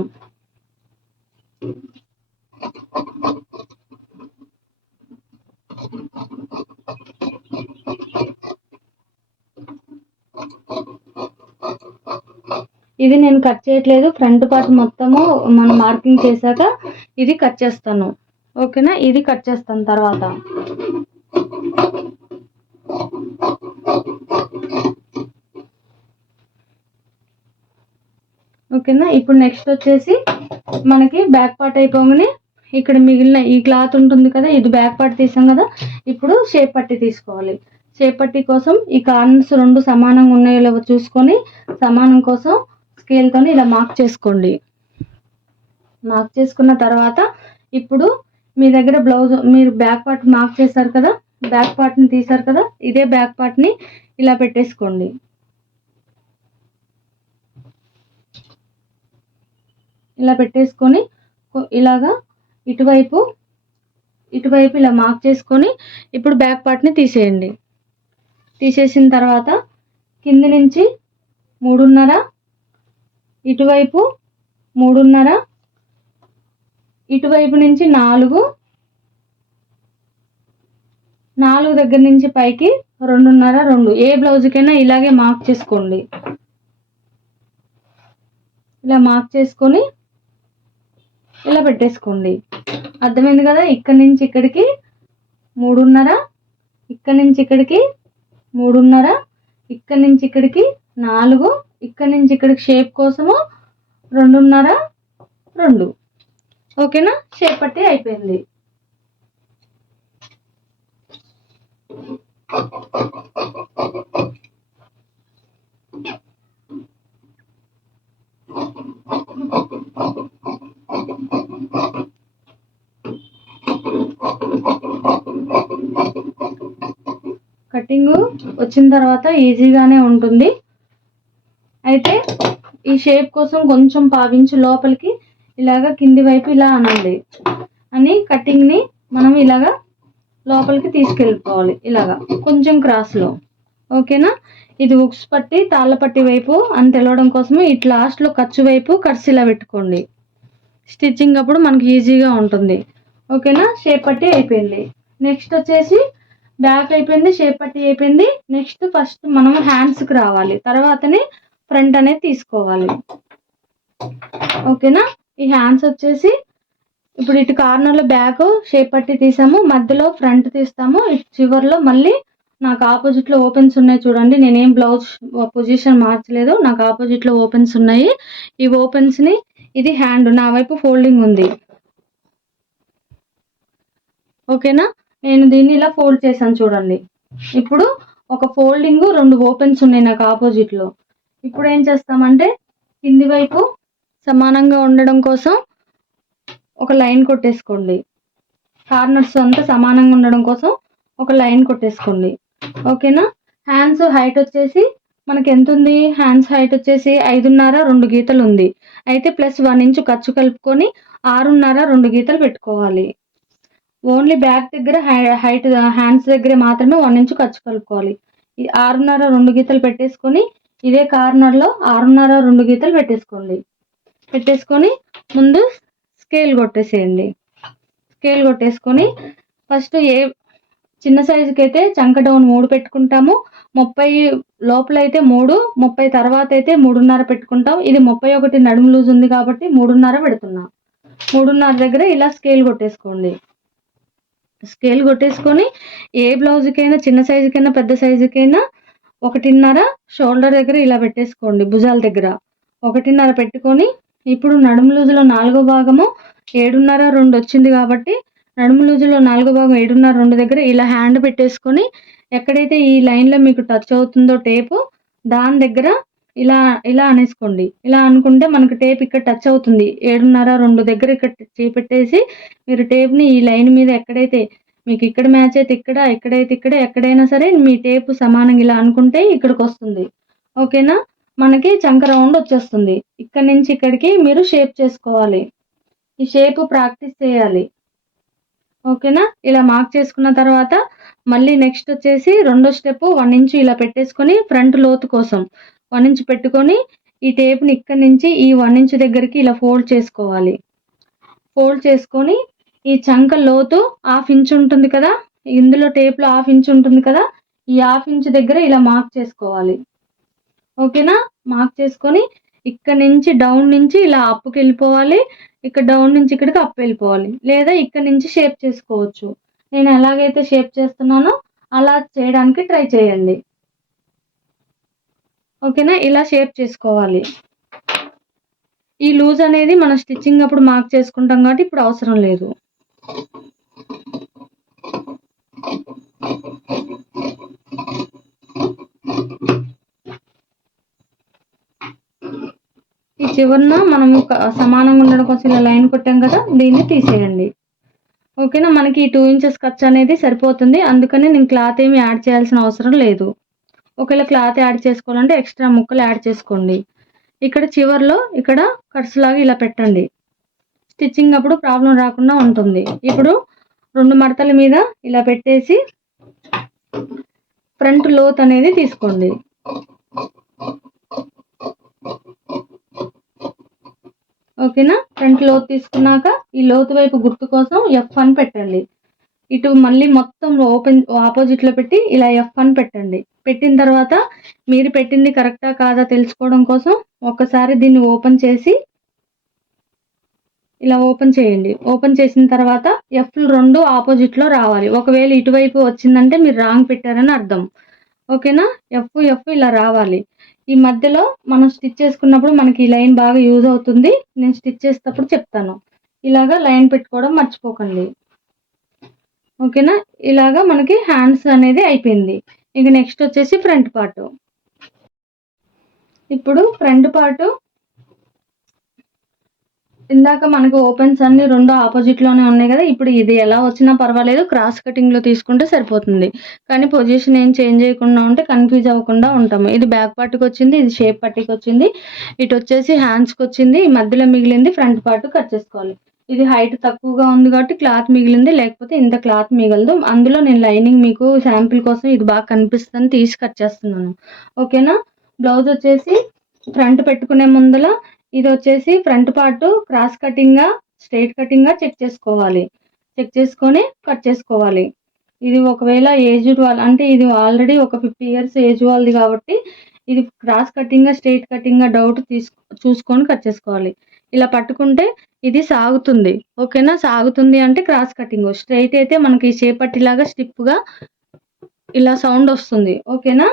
ఇది నేను కట్ చేయట్లేదు, ఫ్రంట్ పార్ట్ మొత్తము మనం మార్కింగ్ చేశాక ఇది కట్ చేస్తాను. ఓకేనా, ఇది కట్ చేస్తాను తర్వాత. ఓకేనా, ఇప్పుడు నెక్స్ట్ వచ్చేసి మనకి బ్యాక్ పార్ట్ అయిపోగానే ఇక్కడ మిగిలిన ఈ క్లాత్ ఉంటుంది కదా, ఇది బ్యాక్ పార్ట్ తీసాం కదా, ఇప్పుడు షేప్ పట్టి తీసుకోవాలి. షేప్ పట్టి కోసం ఈ కార్నర్స్ రెండు సమానంగా ఉన్నాయో లేవో చూసుకొని సమానం కోసం స్కేల్తో ఇలా మార్క్ చేసుకోండి. మార్క్ చేసుకున్న తర్వాత ఇప్పుడు మీ దగ్గర బ్లౌజ్ మీరు బ్యాక్ పార్ట్ మార్క్ చేశారు కదా, బ్యాక్ పార్ట్ని తీశారు కదా, ఇదే బ్యాక్ పార్ట్ని ఇలా పెట్టేసుకోండి. ఇలా పెట్టేసుకొని ఇలాగా ఇటువైపు ఇలా మార్క్ చేసుకొని ఇప్పుడు బ్యాక్ పార్ట్ని తీసేయండి. తీసేసిన తర్వాత కింది నుంచి 3.5, ఇటువైపు 3.5, ఇటువైపు నుంచి 4 దగ్గర నుంచి పైకి 2.5 2. ఏ బ్లౌజ్కైనా ఇలాగే మార్క్ చేసుకోండి. ఇలా మార్క్ చేసుకొని ఇలా పెట్టేసుకోండి. అర్థమైంది కదా, ఇక్కడ నుంచి ఇక్కడికి 3.5, ఇక్కడ నుంచి ఇక్కడికి 3.5, ఇక్కడ నుంచి ఇక్కడికి 4, ఇక్కడ నుంచి ఇక్కడికి షేప్ కోసము 2.5 2. ఓకేనా, షేప్ పట్టి అయిపోయింది. కటింగ్ వచ్చిన తర్వాత ఈజీగానే ఉంటుంది. అయితే ఈ షేప్ కోసం కొంచెం పావించి లోపలికి ఇలాగా కింది వైపు ఇలా అనండి అని కటింగ్ని మనం ఇలాగా లోపలికి తీసుకెళ్ళిపోవాలి, ఇలాగా కొంచెం క్రాస్లో. ఓకేనా, ఇది ఉక్స్ పట్టి తాళ్ళ పట్టి వైపు అని తెలవడం కోసము ఇటు లాస్ట్లో ఖర్చు వైపు కట్స్ ఇలా పెట్టుకోండి. స్టిచ్చింగ్ అప్పుడు మనకి ఈజీగా ఉంటుంది. ఓకేనా, షేప్ పట్టి అయిపోయింది. నెక్స్ట్ వచ్చేసి బ్యాక్ అయిపోయింది, షేప్ పట్టి అయిపోయింది. నెక్స్ట్ ఫస్ట్ మనం హ్యాండ్స్కి రావాలి, తర్వాతనే ఫ్రంట్ అనేది తీసుకోవాలి. ఓకేనా, ఈ హ్యాండ్స్ వచ్చేసి ఇప్పుడు ఇటు కార్నర్లో బ్యాక్ షేప్ పట్టి తీసాము, మధ్యలో ఫ్రంట్ తీస్తాము, ఇటు చివర్లో మళ్ళీ నాకు ఆపోజిట్లో ఓపెన్స్ ఉన్నాయి చూడండి. నేనేం బ్లౌజ్ పొజిషన్ మార్చలేదు, నాకు ఆపోజిట్లో ఓపెన్స్ ఉన్నాయి. ఈ ఓపెన్స్ని ఇది హ్యాండ్ నా వైపు ఫోల్డింగ్ ఉంది. ఓకేనా, నేను దీన్ని ఇలా ఫోల్డ్ చేశాను చూడండి. ఇప్పుడు ఒక ఫోల్డింగ్ 2 ఓపెన్స్ ఉన్నాయి నాకు ఆపోజిట్లో. ఇప్పుడు ఏం చేస్తామంటే కింది వైపు సమానంగా ఉండడం కోసం ఒక లైన్ కొట్టేసుకోండి. కార్నర్స్ అంతా సమానంగా ఉండడం కోసం ఒక లైన్ కొట్టేసుకోండి. ఓకేనా, హ్యాండ్స్ హైట్ వచ్చేసి మనకి ఎంత ఉంది, హ్యాండ్స్ హైట్ వచ్చేసి 5.5 2 గీతలు ఉంది. అయితే ప్లస్ 1 ఇంచ్ ఖర్చు కలుపుకొని 6.5 2 గీతలు పెట్టుకోవాలి. ఓన్లీ బ్యాక్ దగ్గర హైట్ హ్యాండ్స్ దగ్గర మాత్రమే 1 ఇంచ్ ఖర్చు కలుపుకోవాలి. ఈ 6.5 2 గీతలు పెట్టేసుకొని ఇదే కార్నర్లో 6.5 2 గీతలు పెట్టేసుకొని ముందు స్కేల్ కొట్టేసేయండి. స్కేల్ కొట్టేసుకొని ఫస్ట్ ఏ చిన్న సైజుకి అయితే చంక డౌన్ 3 పెట్టుకుంటాము, 30 లోపల అయితే 3, 30 తర్వాత అయితే 3.5 పెట్టుకుంటాం. ఇది 31 నడుము లూజ్ ఉంది కాబట్టి 3.5 పెడుతున్నా. 3.5 దగ్గర ఇలా స్కేల్ కొట్టేసుకోండి. స్కేల్ కొట్టేసుకొని ఏ బ్లౌజ్కైనా చిన్న సైజుకైనా పెద్ద సైజుకైనా 1.5 షోల్డర్ దగ్గర ఇలా పెట్టేసుకోండి. భుజాల దగ్గర 1.5 పెట్టుకొని ఇప్పుడు నడుము లూజులో 4వ భాగము 7.5 2 వచ్చింది కాబట్టి నడుము లూజులో 4వ భాగం 7.5 2 దగ్గర ఇలా హ్యాండ్ పెట్టేసుకొని ఎక్కడైతే ఈ లైన్లో మీకు టచ్ అవుతుందో టేపు దాని దగ్గర ఇలా ఇలా అనేసుకోండి. ఇలా అనుకుంటే మనకు టేప్ ఇక్కడ టచ్ అవుతుంది. 7.5 2 దగ్గర ఇక్కడ చేపెట్టేసి మీరు టేప్ని ఈ లైన్ మీద ఎక్కడైతే మీకు ఇక్కడ మ్యాచ్ అయితే ఇక్కడ, ఎక్కడైతే ఇక్కడ, ఎక్కడైనా సరే మీ టేపు సమానంగా ఇలా అనుకుంటే ఇక్కడికి వస్తుంది. ఓకేనా, మనకి చంక రౌండ్ వచ్చేస్తుంది. ఇక్కడ నుంచి ఇక్కడికి మీరు షేప్ చేసుకోవాలి. ఈ షేప్ ప్రాక్టీస్ చేయాలి. ఓకేనా, ఇలా మార్క్ చేసుకున్న తర్వాత మళ్ళీ నెక్స్ట్ వచ్చేసి రెండో స్టెప్ 1 ఇంచ్ ఇలా పెట్టేసుకొని ఫ్రంట్ లోతు కోసం 1 ఇంచ్ పెట్టుకొని ఈ టేప్ని ఇక్కడ నుంచి ఈ 1 ఇంచ్ దగ్గరికి ఇలా ఫోల్డ్ చేసుకోవాలి. ఫోల్డ్ చేసుకొని ఈ చంక లోతు 1/2 ఇంచ్ ఉంటుంది కదా, ఇందులో టేప్లో 1/2 ఇంచ్ ఉంటుంది కదా, ఈ 1/2 ఇంచ్ దగ్గర ఇలా మార్క్ చేసుకోవాలి. ఓకేనా? మార్క్ చేసుకొని ఇక్కడ నుంచి డౌన్ నుంచి ఇలా అప్కి వెళ్ళిపోవాలి, ఇక్కడ డౌన్ నుంచి ఇక్కడికి అప్ వెళ్ళిపోవాలి, లేదా ఇక్కడ నుంచి షేప్ చేసుకోవచ్చు. నేను ఎలాగైతే షేప్ చేస్తున్నానో అలా చేయడానికి ట్రై చేయండి. ఓకేనా? ఇలా షేప్ చేసుకోవాలి. ఈ లూజ్ అనేది మనం స్టిచ్చింగ్ అప్పుడు మార్క్ చేసుకుంటాం కాబట్టి ఇప్పుడు అవసరం లేదు. ఈ చివరన మనము సమానంగా ఉండడం కోసం ఇలా లైన్ కొట్టాం కదా, దీన్ని తీసేయండి. ఓకేనా? మనకి ఈ 2 ఇంచెస్ ఖర్చు అనేది సరిపోతుంది, అందుకని నేను క్లాత్ ఏమి యాడ్ చేయాల్సిన అవసరం లేదు. ఒకవేళ క్లాత్ యాడ్ చేసుకోవాలంటే ఎక్స్ట్రా ముక్కలు యాడ్ చేసుకోండి. ఇక్కడ చివర్లో ఇక్కడ కట్స్ లాగా ఇలా పెట్టండి, స్టిచ్చింగ్ అప్పుడు ప్రాబ్లం రాకుండా ఉంటుంది. ఇప్పుడు 2 మడతల మీద ఇలా పెట్టేసి ఫ్రంట్ లోత్ అనేది తీసుకోండి. ఓకేనా? ఫ్రంట్ లోత్ తీసుకున్నాక ఈ లోతు వైపు గుర్తు కోసం F1 పెట్టండి. ఇటు మళ్ళీ మొత్తం ఆపోజిట్లో పెట్టి ఇలా F1 పెట్టండి. పెట్టిన తర్వాత మీరు పెట్టింది కరెక్టా కాదా తెలుసుకోవడం కోసం ఒక్కసారి దీన్ని ఓపెన్ చేసి ఇలా ఓపెన్ చేయండి. ఓపెన్ చేసిన తర్వాత Fలు 2 ఆపోజిట్లో రావాలి. ఒకవేళ ఇటువైపు వచ్చిందంటే మీరు రాంగ్ పెట్టారని అర్థం. ఓకేనా? F ఇలా రావాలి. ఈ మధ్యలో మనం స్టిచ్ చేసుకున్నప్పుడు మనకి ఈ లైన్ బాగా యూజ్ అవుతుంది, నేను స్టిచ్ చేసేటప్పుడు చెప్తాను. ఇలాగా లైన్ పెట్టుకోవడం మర్చిపోకండి. ఓకేనా? ఇలాగా మనకి హ్యాండ్స్ అనేది అయిపోయింది. ఇక నెక్స్ట్ వచ్చేసి ఫ్రంట్ పార్ట్. ఇప్పుడు ఫ్రంట్ పార్ట్ ఇందాక మనకు ఓపెన్స్ అన్ని 2 ఆపోజిట్లోనే ఉన్నాయి కదా, ఇప్పుడు ఇది ఎలా వచ్చినా పర్వాలేదు, క్రాస్ కటింగ్లో తీసుకుంటే సరిపోతుంది. కానీ పొజిషన్ ఏం చేంజ్ చేయకుండా ఉంటే కన్ఫ్యూజ్ అవ్వకుండా ఉంటాము. ఇది బ్యాక్ పార్ట్కి వచ్చింది, ఇది షేప్ పట్టికి వచ్చింది, ఇటు వచ్చేసి హ్యాండ్స్కి వచ్చింది, ఈ మధ్యలో మిగిలింది ఫ్రంట్ పార్ట్ కట్ చేసుకోవాలి. ఇది హైట్ తక్కువగా ఉంది కాబట్టి క్లాత్ మిగిలింది, లేకపోతే ఇంత క్లాత్ మిగలదు. అందులో నేను లైనింగ్ మీకు శాంపిల్ కోసం ఇది బాగా కనిపిస్తుందని తీసి కట్ చేస్తున్నాను. ఓకేనా? బ్లౌజ్ వచ్చేసి ఫ్రంట్ పెట్టుకునే ముందల ఇది వచ్చేసి ఫ్రంట్ పార్ట్ క్రాస్ కటింగా స్ట్రైట్ కటింగా చెక్ చేసుకోవాలి. చెక్ చేసుకొని కట్ చేసుకోవాలి. ఇది ఒకవేళ ఏజ్డ్ వాళ్ళు అంటే ఇది ఆల్రెడీ ఒక 50 ఇయర్స్ ఏజ్ వాళ్ళది కాబట్టి ఇది క్రాస్ కటింగా స్ట్రైట్ కటింగా డౌట్ చూసుకొని కట్ చేసుకోవాలి. ఇలా పట్టుకుంటే ఇది సాగుతుంది. ఓకేనా? సాగుతుంది అంటే క్రాస్ కటింగ్. స్ట్రైట్ అయితే మనకి చేపట్టిలాగా స్టిప్గా ఇలా సౌండ్ వస్తుంది. ఓకేనా?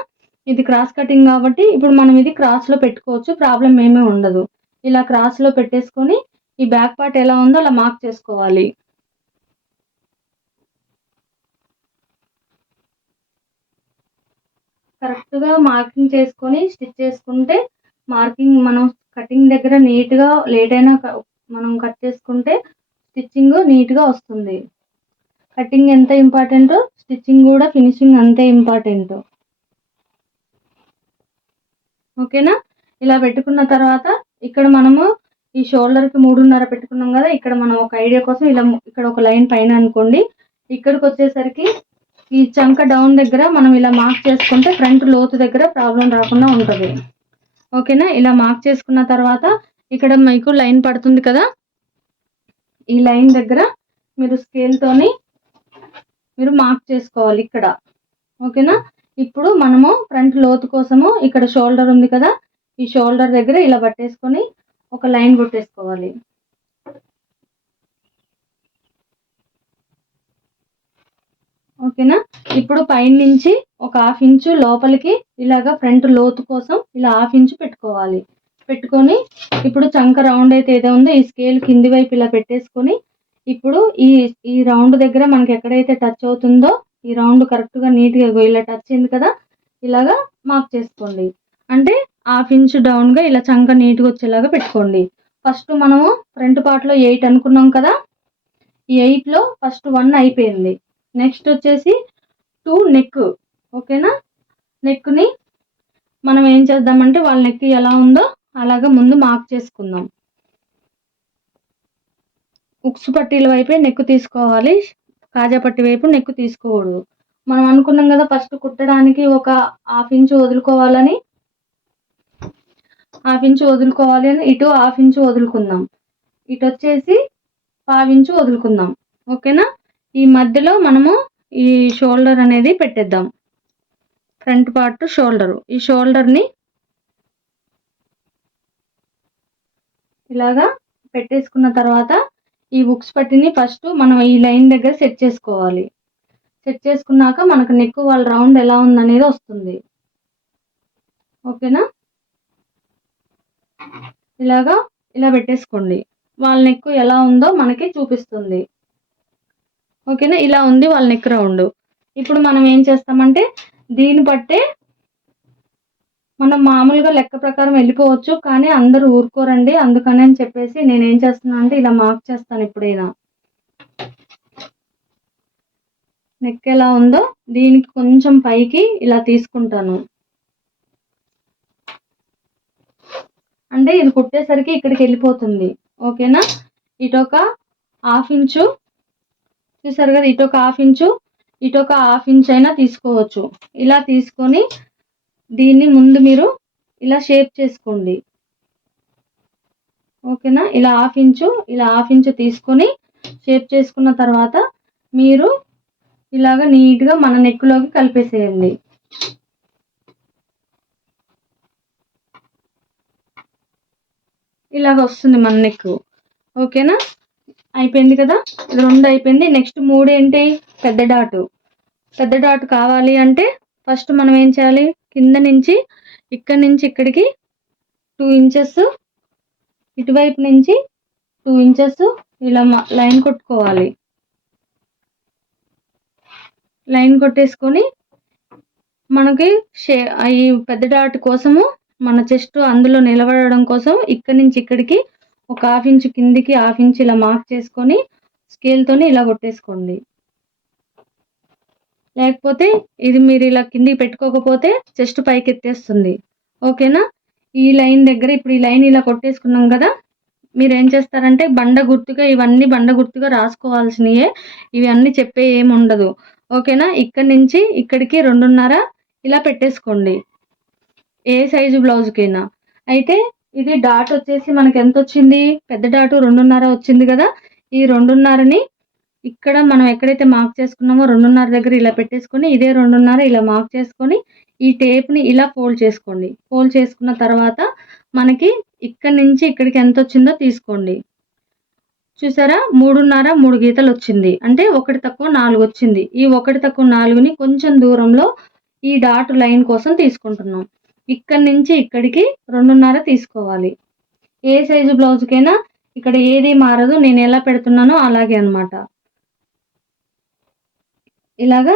ఇది క్రాస్ కటింగ్ కాబట్టి ఇప్పుడు మనం ఇది క్రాస్లో పెట్టుకోవచ్చు, ప్రాబ్లం ఏమీ ఉండదు. ఇలా క్రాస్లో పెట్టేసుకొని ఈ బ్యాక్ పార్ట్ ఎలా ఉందో అలా మార్క్ చేసుకోవాలి. కరెక్ట్గా మార్కింగ్ చేసుకొని స్టిచ్ చేసుకుంటే మార్కింగ్ మనం కటింగ్ దగ్గర నీట్గా లేట్ అయినా మనం కట్ చేసుకుంటే స్టిచ్చింగ్ నీట్గా వస్తుంది. కటింగ్ ఎంత ఇంపార్టెంటో స్టిచ్చింగ్ కూడా ఫినిషింగ్ అంతే ఇంపార్టెంట్. ఓకేనా? ఇలా పెట్టుకున్న తర్వాత ఇక్కడ మనము ఈ షోల్డర్కి 3.5 పెట్టుకున్నాం కదా, ఇక్కడ మనం ఒక ఐడియా కోసం ఇలా ఇక్కడ ఒక లైన్ పైన అనుకోండి. ఇక్కడికి వచ్చేసరికి ఈ చంక డౌన్ దగ్గర మనం ఇలా మార్క్ చేసుకుంటే ఫ్రంట్ లోతు దగ్గర ప్రాబ్లం రాకుండా ఉంటుంది. ఓకేనా? ఇలా మార్క్ చేసుకున్న తర్వాత ఇక్కడ మీకు లైన్ పడుతుంది కదా, ఈ లైన్ దగ్గర మీరు స్కేల్తోని మీరు మార్క్ చేసుకోవాలి ఇక్కడ. ఓకేనా? ఇప్పుడు మనము ఫ్రంట్ లోతు కోసము ఇక్కడ షోల్డర్ ఉంది కదా, ఈ షోల్డర్ దగ్గర ఇలా పట్టేసుకొని ఒక లైన్ కొట్టేసుకోవాలి. ఓకేనా? ఇప్పుడు పైన నుంచి ఒక 1/2 ఇంచు లోపలికి ఇలాగా ఫ్రంట్ లోతు కోసం ఇలా 1/2 ఇంచు పెట్టుకోవాలి. పెట్టుకొని ఇప్పుడు చంక రౌండ్ అయితే ఏదో ఉందో ఈ స్కేల్ కింది వైపు ఇలా పెట్టేసుకొని ఇప్పుడు ఈ రౌండ్ దగ్గర మనకి ఎక్కడైతే టచ్ అవుతుందో ఈ రౌండ్ కరెక్ట్గా నీట్గా ఇలా టచ్ అయింది కదా, ఇలాగా మార్క్ చేసుకోండి. అంటే 1/2 ఇంచు డౌన్గా ఇలా చంక నీట్గా వచ్చేలాగా పెట్టుకోండి. ఫస్ట్ మనము ఫ్రంట్ పార్ట్లో 8 అనుకున్నాం కదా, ఈ 8లో ఫస్ట్ 1 అయిపోయింది. నెక్స్ట్ వచ్చేసి 2 నెక్. ఓకేనా? నెక్ని మనం ఏం చేద్దామంటే వాళ్ళ నెక్ ఎలా ఉందో అలాగా ముందు మార్క్ చేసుకుందాం. ఉక్సు పట్టీల వైపే నెక్ తీసుకోవాలి, కాజా పట్టి వైపు నెక్ తీసుకోకూడదు. మనం అనుకున్నాం కదా ఫస్ట్ కుట్టడానికి ఒక 1/2 ఇంచు వదులుకోవాలని, 1/2 ఇంచు వదులుకోవాలి అని ఇటు 1/2 ఇంచు వదులుకుందాం, ఇటు వచ్చేసి 1/2 ఇంచు వదులుకుందాం. ఓకేనా? ఈ మధ్యలో మనము ఈ షోల్డర్ అనేది పెట్టేద్దాం. Front part shoulder. ఈ షోల్డర్ని ఇలాగా పెట్టేసుకున్న తర్వాత ఈ హుక్స్ పట్టిని ఫస్ట్ మనం ఈ లైన్ దగ్గర సెట్ చేసుకోవాలి. సెట్ చేసుకున్నాక మనకు నెక్ వాళ్ళ రౌండ్ ఎలా ఉందనేది వస్తుంది. ఓకేనా? ఇలా పెట్టేసుకోండి. వాళ్ళ నెక్ ఎలా ఉందో మనకి చూపిస్తుంది. ఓకేనా? ఇలా ఉంది వాళ్ళ నెక్ రౌండ్. ఇప్పుడు మనం ఏం చేస్తామంటే దీన్ని బట్టే మనం మామూలుగా లెక్క ప్రకారం వెళ్ళిపోవచ్చు, కానీ అందరూ ఊరుకోరండి. అందుకని అని చెప్పేసి నేనేం చేస్తున్నా అంటే ఇలా మార్క్ చేస్తాను. ఎప్పుడైనా నెక్ ఎలా ఉందో దీనికి కొంచెం పైకి ఇలా తీసుకుంటాను. అంటే ఇది కుట్టేసరికి ఇక్కడికి వెళ్ళిపోతుంది. ఓకేనా? ఇటొక 1/2 ఇంచు చూసారు కదా, ఇటొక 1/2 ఇంచు, ఇటొక 1/2 ఇంచ్ అయినా తీసుకోవచ్చు. ఇలా తీసుకొని దీన్ని ముందు మీరు ఇలా షేప్ చేసుకోండి. ఓకేనా? ఇలా 1/2 ఇంచు తీసుకొని షేప్ చేసుకున్న తర్వాత మీరు ఇలాగ నీట్గా మన నెక్లోకి కలిపేసేయండి. ఇలాగ వస్తుంది మన నెక్. ఓకేనా? అయిపోయింది కదా, 2 అయిపోయింది. నెక్స్ట్ 3 ఏంటి? పెద్ద డాట్ కావాలి అంటే ఫస్ట్ మనం ఏం చేయాలి, కింద నుంచి ఇక్కడి నుంచి ఇక్కడికి 2 ఇంచెస్, ఇటువైపు నుంచి 2 ఇంచెస్ ఇలా లైన్ కొట్టుకోవాలి. లైన్ కొట్టేసుకొని మనకి ఈ పెద్ద డాట్ కోసము మన చెస్ట్ అందులో నిలబడడం కోసం ఇక్కడి నుంచి ఇక్కడికి ఒక 1/2 ఇంచు కిందికి 1/2 ఇంచు ఇలా మార్క్ చేసుకొని స్కేల్తోని ఇలా కొట్టేసుకోండి. లేకపోతే ఇది మీరు ఇలా కిందికి పెట్టుకోకపోతే చెస్ట్ పైకి ఎత్తేస్తుంది. ఓకేనా? ఈ లైన్ దగ్గర ఇప్పుడు ఈ లైన్ ఇలా కొట్టేసుకున్నాం కదా, మీరు ఏం చేస్తారంటే ఇవన్నీ బండ గుర్తుగా రాసుకోవాల్సినయే, ఇవి అన్నీ చెప్పే ఏమి ఉండదు. ఓకేనా? ఇక్కడి నుంచి ఇక్కడికి 2.5 ఇలా పెట్టేసుకోండి ఏ సైజు బ్లౌజ్కైనా. అయితే ఇది డాట్ వచ్చేసి మనకి ఎంత వచ్చింది? పెద్ద డాటు 2.5 వచ్చింది కదా. ఈ 2.5ని ఇక్కడ మనం ఎక్కడైతే మార్క్ చేసుకున్నామో 2.5 దగ్గర ఇలా పెట్టేసుకొని ఇదే 2.5 ఇలా మార్క్ చేసుకొని ఈ టేప్ని ఇలా ఫోల్డ్ చేసుకోండి. ఫోల్డ్ చేసుకున్న తర్వాత మనకి ఇక్కడ నుంచి ఇక్కడికి ఎంత వచ్చిందో తీసుకోండి. చూసారా? 3.5 3 గీతలు వచ్చింది. అంటే 1 తక్కువ 4 వచ్చింది. ఈ 1 తక్కువ 4ని కొంచెం దూరంలో ఈ డాట్ లైన్ కోసం తీసుకుంటున్నాం. ఇక్కడి నుంచి ఇక్కడికి 2.5 తీసుకోవాలి. ఏ సైజు బ్లౌజ్కైనా ఇక్కడ ఏది మారదు, నేను ఎలా పెడుతున్నానో అలాగే అనమాట. ఇలాగా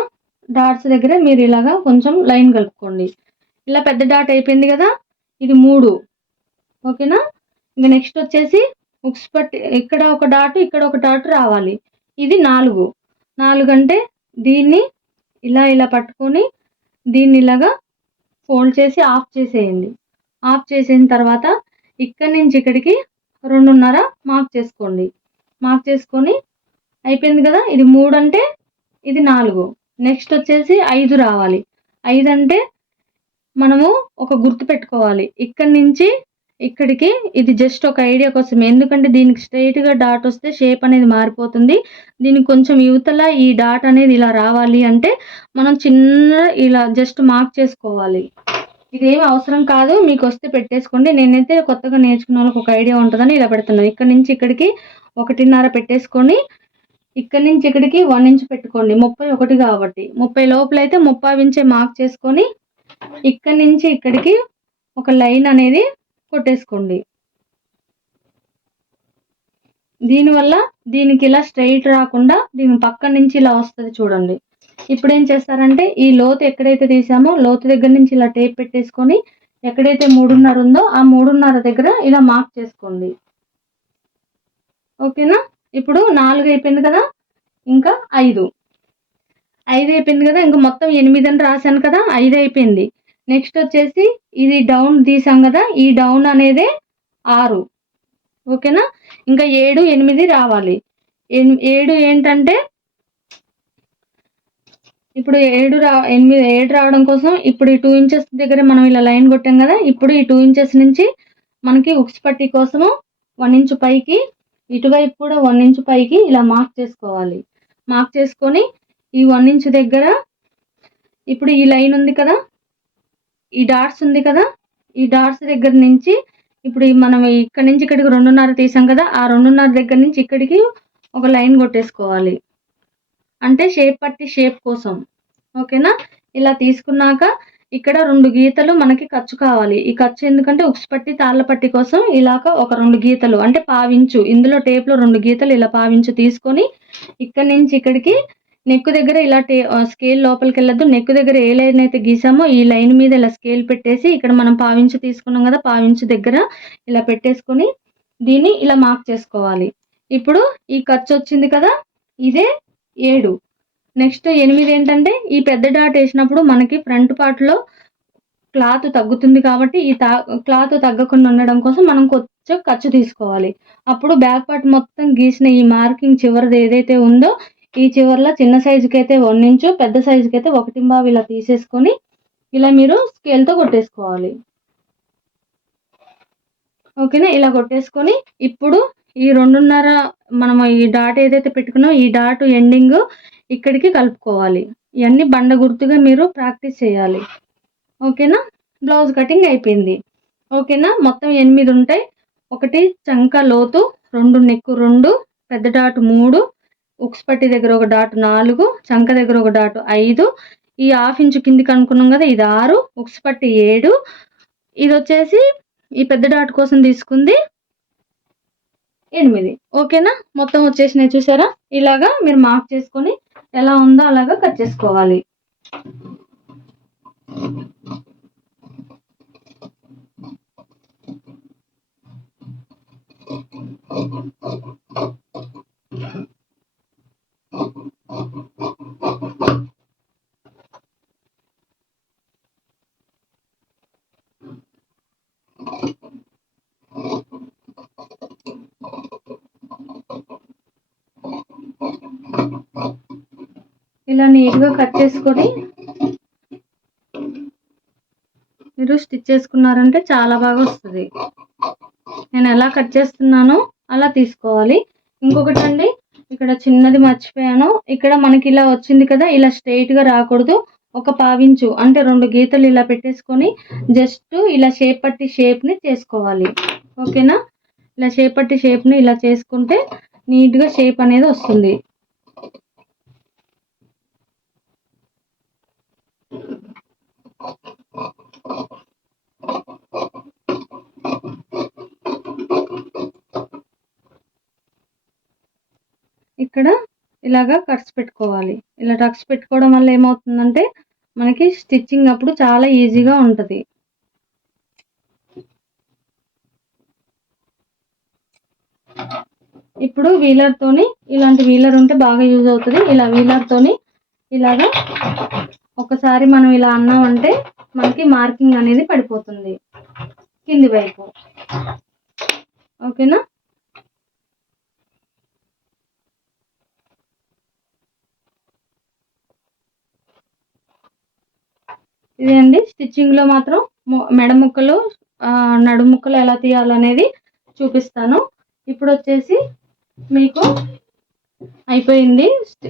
డాట్స్ దగ్గర మీరు ఇలాగా కొంచెం లైన్ కలుపుకోండి. ఇలా పెద్ద డాట్ అయిపోయింది కదా, ఇది 3. ఓకేనా? ఇంకా నెక్స్ట్ వచ్చేసి హుక్స్ పట్టి ఇక్కడ ఒక డాట్ ఇక్కడ ఒక డాట్ రావాలి. ఇది 4 అంటే దీన్ని ఇలా పట్టుకొని దీన్ని ఇలాగా ఫోల్డ్ చేసి ఆఫ్ చేసేయండి. ఆఫ్ చేసిన తర్వాత ఇక్కడి నుంచి ఇక్కడికి 2.5 మార్క్ చేసుకోండి. మార్క్ చేసుకొని అయిపోయింది కదా, ఇది 3 అంటే ఇది 4. నెక్స్ట్ వచ్చేసి 5 రావాలి. 5 అంటే మనము ఒక గుర్తు పెట్టుకోవాలి. ఇక్కడి నుంచి ఇక్కడికి ఇది జస్ట్ ఒక ఐడియా కోసం, ఎందుకంటే దీనికి స్ట్రైట్గా డాట్ వస్తే షేప్ అనేది మారిపోతుంది. దీనికి కొంచెం యువతల ఈ డాట్ అనేది ఇలా రావాలి అంటే మనం చిన్న ఇలా జస్ట్ మార్క్ చేసుకోవాలి. ఇదేం అవసరం కాదు, మీకు వస్తే పెట్టేసుకోండి. నేనైతే కొత్తగా నేర్చుకున్న వాళ్ళకి ఒక ఐడియా ఉంటుందని ఇలా పెడుతున్నాను. ఇక్కడ నుంచి ఇక్కడికి 1.5 పెట్టేసుకొని ఇక్కడ నుంచి ఇక్కడికి 1 ఇంచ్ పెట్టుకోండి. 31 కాబట్టి 30 లోపల అయితే 30 ఇంచే మార్క్ చేసుకొని ఇక్కడి నుంచి ఇక్కడికి ఒక లైన్ అనేది కొట్టేసుకోండి. దీనివల్ల దీనికి ఇలా స్ట్రైట్ రాకుండా దీని పక్క నుంచి ఇలా వస్తుంది చూడండి. ఇప్పుడు ఏం చేస్తారంటే ఈ లోతు ఎక్కడైతే తీసామో లోతు దగ్గర నుంచి ఇలా టేప్ పెట్టేసుకొని ఎక్కడైతే 3.5 ఉందో ఆ 3.5 దగ్గర ఇలా మార్క్ చేసుకోండి. ఓకేనా? ఇప్పుడు 4 అయిపోయింది కదా, ఇంకా 5 అయిపోయింది కదా, ఇంకా మొత్తం 8 అని రాశాను కదా, 5 అయిపోయింది. నెక్స్ట్ వచ్చేసి ఇది డౌన్ తీసాం కదా, ఈ డౌన్ అనేది 6. ఓకేనా? ఇంకా 7 8 రావాలి. 7 ఏంటంటే ఇప్పుడు 7 రావడం కోసం ఇప్పుడు ఈ 2 ఇంచెస్ దగ్గర మనం ఇలా లైన్ కొట్టాం కదా, ఇప్పుడు ఈ 2 ఇంచెస్ నుంచి మనకి హుక్స్ పట్టీ కోసము 1 ఇంచు పైకి, ఇటువైపు కూడా 1 ఇంచు పైకి ఇలా మార్క్ చేసుకోవాలి. మార్క్ చేసుకొని ఈ 1 ఇంచ్ దగ్గర ఇప్పుడు ఈ లైన్ ఉంది కదా, ఈ డాట్స్ ఉంది కదా, ఈ డాట్స్ దగ్గర నుంచి ఇప్పుడు మనం ఇక్కడ నుంచి ఇక్కడికి 2.5 తీసాం కదా, ఆ 2.5 దగ్గర నుంచి ఇక్కడికి ఒక లైన్ కొట్టేసుకోవాలి. అంటే షేప్ పట్టి షేప్ కోసం. ఓకేనా? ఇలా తీసుకున్నాక ఇక్కడ 2 గీతలు మనకి ఖర్చు కావాలి. ఈ ఖర్చు ఎందుకంటే ఉక్స్ పట్టి తాళ్ళ పట్టి కోసం ఇలాగ ఒక 2 గీతలు అంటే పావించు, ఇందులో టేప్లో 2 గీతలు ఇలా పావించు తీసుకొని ఇక్కడ నుంచి ఇక్కడికి నెక్ దగ్గర ఇలా స్కేల్ లోపలికి వెళ్ళొద్దు. నెక్ దగ్గర ఏ లైన్ అయితే గీసామో ఈ లైన్ మీద ఇలా స్కేల్ పెట్టేసి ఇక్కడ మనం పావించు తీసుకున్నాం కదా, పావించు దగ్గర ఇలా పెట్టేసుకొని దీన్ని ఇలా మార్క్ చేసుకోవాలి. ఇప్పుడు ఈ ఖర్చు వచ్చింది కదా, ఇదే 7. నెక్స్ట్ 8 ఏంటంటే ఈ పెద్ద డాట్ వేసినప్పుడు మనకి ఫ్రంట్ పార్ట్లో క్లాత్ తగ్గుతుంది కాబట్టి ఈ క్లాత్ తగ్గకుండా ఉండడం కోసం మనం కొంచెం ఖర్చు తీసుకోవాలి. అప్పుడు బ్యాక్ పార్ట్ మొత్తం గీసిన ఈ మార్కింగ్ చివరిది ఏదైతే ఉందో ఈ చివర్లో చిన్న సైజుకి అయితే 1 ఇంచు, పెద్ద సైజుకి అయితే 1.25 ఇలా తీసేసుకొని ఇలా మీరు స్కేల్తో కొట్టేసుకోవాలి. ఓకేనా? ఇలా కొట్టేసుకొని ఇప్పుడు ఈ 2.5 మనం ఈ డాట్ ఏదైతే పెట్టుకున్నామో ఈ డాట్ ఎండింగ్ ఇక్కడికి కలుపుకోవాలి. ఇవన్నీ బండ గుర్తుగా మీరు ప్రాక్టీస్ చేయాలి. ఓకేనా? బ్లౌజ్ కటింగ్ అయిపోయింది. ఓకేనా? మొత్తం 8 ఉంటాయి. 1 చంక లోతు, 2 నెక్ 2, పెద్ద డాట్ 3, ఉక్స్ పట్టి దగ్గర ఒక డాట్ 4, చంక దగ్గర ఒక డాట్ 5, ఈ 1/2 ఇంచు కిందికి అనుకున్నాం కదా ఇది 6, ఉక్స్ పట్టి 7, ఇది వచ్చేసి ఈ పెద్ద డాట్ కోసం తీసుకుంది 8. ఓకేనా? మొత్తం వచ్చేసినాయి చూసారా? ఇలాగా మీరు మార్క్ చేసుకొని ఎలా ఉందో అలాగా కట్ చేసుకోవాలి. ఇలా నీట్గా కట్ చేసుకొని మీరు స్టిచ్ చేసుకున్నారంటే చాలా బాగా వస్తుంది. నేను ఎలా కట్ చేస్తున్నానో అలా తీసుకోవాలి. ఇంకొకటి అండి, ఇక్కడ చిన్నది మర్చిపోయాను. ఇక్కడ మనకి ఇలా వచ్చింది కదా, ఇలా స్ట్రైట్గా రాకూడదు. ఒక పావించు అంటే 2 గీతలు ఇలా పెట్టేసుకొని జస్ట్ ఇలా షేప్ పట్టి షేప్ని చేసుకోవాలి. ఓకేనా? ఇలా షేప్ పట్టి షేప్ని ఇలా చేసుకుంటే నీట్గా షేప్ అనేది వస్తుంది. ఇక్కడ ఇలాగా కట్స్ పెట్టుకోవాలి. ఇలా టక్స్ పెట్టుకోవడం వల్ల ఏమవుతుందంటే మనకి స్టిచ్చింగ్ అప్పుడు చాలా ఈజీగా ఉంటుంది. ఇప్పుడు వీలర్తోని ఇలాంటి వీలర్ ఉంటే బాగా యూజ్ అవుతుంది. ఇలా వీలర్తోని ఇలాగా ఒకసారి మనం ఇలా అన్నామంటే మనకి మార్కింగ్ అనేది పడిపోతుంది కింది వైపు. ఓకేనా? ఇదే అండి స్టిచ్చింగ్లో మాత్రం మెడ ముక్కలు నడుము ముక్కలు ఎలా తీయాలనేది చూపిస్తాను. ఇప్పుడు వచ్చేసి మీకు అయిపోయింది,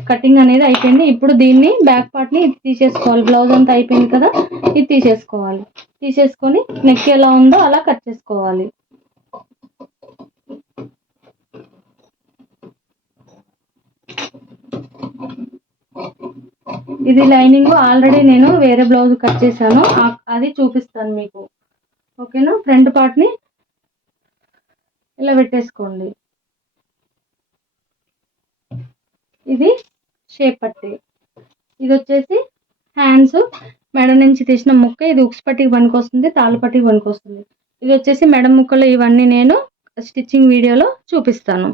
కటింగ్ అనేది అయిపోయింది. ఇప్పుడు దీన్ని బ్యాక్ పార్ట్ని ఇది తీసేసుకోవాలి. బ్లౌజ్ అంతా అయిపోయింది కదా, ఇది తీసేసుకోవాలి. తీసేసుకొని నెక్ ఎలా ఉందో అలా కట్ చేసుకోవాలి. ఇది లైనింగ్ ఆల్రెడీ నేను వేరే బ్లౌజ్ కట్ చేశాను, అది చూపిస్తాను మీకు. ఓకేనా? ఫ్రంట్ పార్ట్ని ఇలా పెట్టేసుకోండి. ఇది షేప్ పట్టి, ఇది వచ్చేసి హ్యాండ్స్ మెడ నుంచి తీసిన ముక్క. ఇది ఉక్స్ పట్టికి పనికొస్తుంది, తాళ్ళ పట్టికి పనికొస్తుంది. ఇది వచ్చేసి మెడ ముక్కలు. ఇవన్నీ నేను స్టిచ్చింగ్ వీడియోలో చూపిస్తాను.